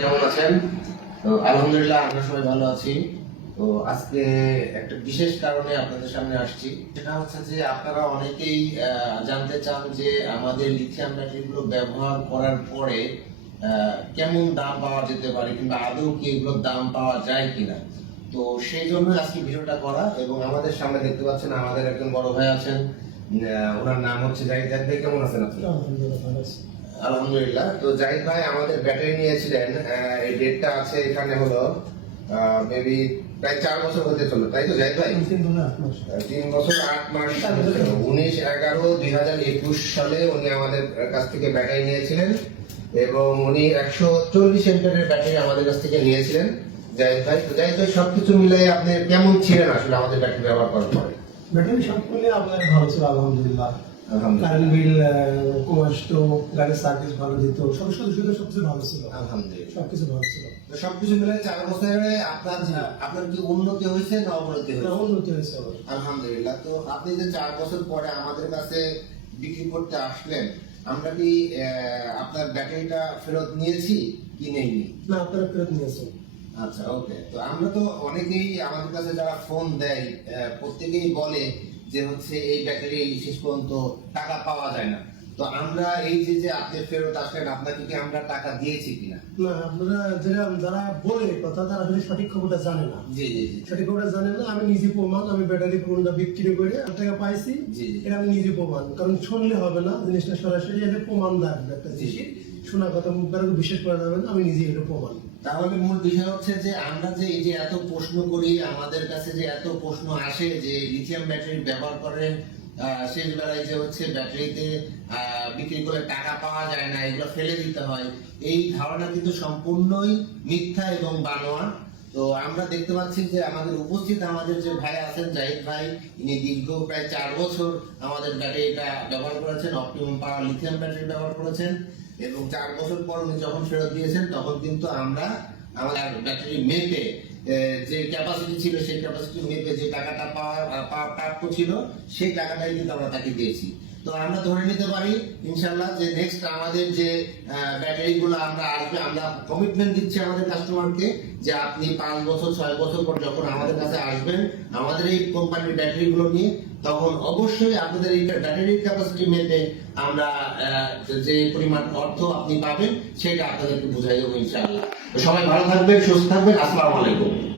কেমন আছেন তো আলহামদুলিল্লাহ আমরা সবাই ভালো আছি তো আজকে একটা বিশেষ কারণে আপনাদের সামনে আসছি সেটা হচ্ছে যে আপনারা অনেকেই জানতে চান যে আমাদের লিথিয়াম ব্যাটারিগুলো ব্যবহার করার পরে কেমন দাম পাওয়া যেতে পারে কিংবা আদৌ কি এগুলোর দাম পাওয়া যায় কিনা তো সেই জন্য আজকে ভিডিওটা করা এবং আমাদের সামনে দেখতে পাচ্ছেন আমাদের একজন বড় ভাই আছেন ওনার নাম হচ্ছে জাহিদ জাহিদ কেমন আছেন আপনি আলহামদুলিল্লাহ তো জাহিদ ভাই আমাদের ব্যাটারি নিয়েছিলেন এই ডেটটা আছে এখানে হলো মেবি প্রায় চার বছর হতে চলো তাই তো জাহিদ ভাই তিন বছর আট মাস উনিশ এগারো দুই হাজার একুশ সালে উনি আমাদের কাছ থেকে ব্যাটারি নিয়েছিলেন এবং উনি একশো চল্লিশ এমপের ব্যাটারি আমাদের কাছ থেকে নিয়েছিলেন যাই ভাই তো যাই ভাই সবকিছু মিলাই আপনি কেমন ছিলেন আসলে আমাদের ব্যাটারি ব্যবহার করার পরে ব্যাটারি সব মিলে আপনার ভালো ছিল আলহামদুলিল্লাহ বিল গাড়ির সার্ভিস ভালো দিত সব সুবিধা সবকিছু ভালো ছিল আলহামদুলিল্লাহ সবকিছু ভালো ছিল সবকিছু মিলে চার বছরে আপনার আপনার কি উন্নতি হয়েছে না অবনতি হয়েছে উন্নতি হয়েছে আলহামদুলিল্লাহ তো আপনি যে চার বছর পরে আমাদের কাছে বিক্রি করতে আসলেন আমরা কি আপনার ব্যাটারিটা ফেরত নিয়েছি কি নেইনি না আপনারা ফেরত নিয়েছেন আচ্ছা ওকে তো আমরা তো অনেকেই আমাদের কাছে যারা ফোন দেয় প্রত্যেকেই বলে যে হচ্ছে এই ব্যাটারি শেষ পর্যন্ত টাকা পাওয়া যায় না তো আমরা এই যে যে আপনি ফেরত আসলেন আপনাকে কি আমরা টাকা দিয়েছি কিনা না আপনারা যেরকম যারা বলে কথা তারা আসলে সঠিক খবরটা জানে না জি জি সঠিক খবরটা জানে না আমি নিজে প্রমাণ আমি ব্যাটারি ফোনটা বিক্রি করে টাকা পাইছি এটা আমি নিজে প্রমাণ কারণ শুনলে হবে না জিনিসটা সরাসরি এটা প্রমাণ লাগবে একটা জিনিস শোনা কথা মুখ বাড়াকে বিশ্বাস করা যাবে না আমি নিজেই এটা প্রমাণ তাহলে মূল বিষয় হচ্ছে যে আমরা যে এই যে এত প্রশ্ন করি আমাদের কাছে যে এত প্রশ্ন আসে যে লিথিয়াম ব্যাটারি ব্যবহার করে শেষ বেলায় যে হচ্ছে ব্যাটারিতে বিক্রি করে টাকা পাওয়া যায় না এগুলো ফেলে দিতে হয় এই ধারণা কিন্তু সম্পূর্ণই মিথ্যা এবং বানোয়া তো আমরা দেখতে পাচ্ছি যে আমাদের উপস্থিত আমাদের যে ভাই আছেন জাহিদ ভাই ইনি দীর্ঘ প্রায় চার বছর আমাদের ব্যাটে এটা ব্যবহার করেছেন অপটিমাম পাওয়ার লিথিয়াম ব্যাটারি ব্যবহার করেছেন এবং চার বছর পর উনি যখন ফেরত দিয়েছেন তখন কিন্তু আমরা আমাদের ব্যাটারি মেপে যে ক্যাপাসিটি ছিল সেই ক্যাপাসিটি মেপে যে টাকাটা পাওয়া প্রাপ্য ছিল সেই টাকাটাই কিন্তু আমরা তাকে দিয়েছি তো আমরা ধরে নিতে পারি ইনশাল্লাহ যে নেক্সট আমাদের যে ব্যাটারিগুলো আমরা আসবে আমরা কমিটমেন্ট দিচ্ছি আমাদের কাস্টমারকে যে আপনি পাঁচ বছর ছয় বছর পর যখন আমাদের কাছে আসবেন আমাদের এই কোম্পানির ব্যাটারিগুলো নিয়ে তখন অবশ্যই আপনাদের এই ব্যাটারির ক্যাপাসিটি মেপে আমরা যে পরিমাণ অর্থ আপনি পাবেন সেটা আপনাদেরকে বুঝাই দেবো ইনশাল্লাহ সবাই ভালো থাকবেন সুস্থ থাকবেন আসসালামু আলাইকুম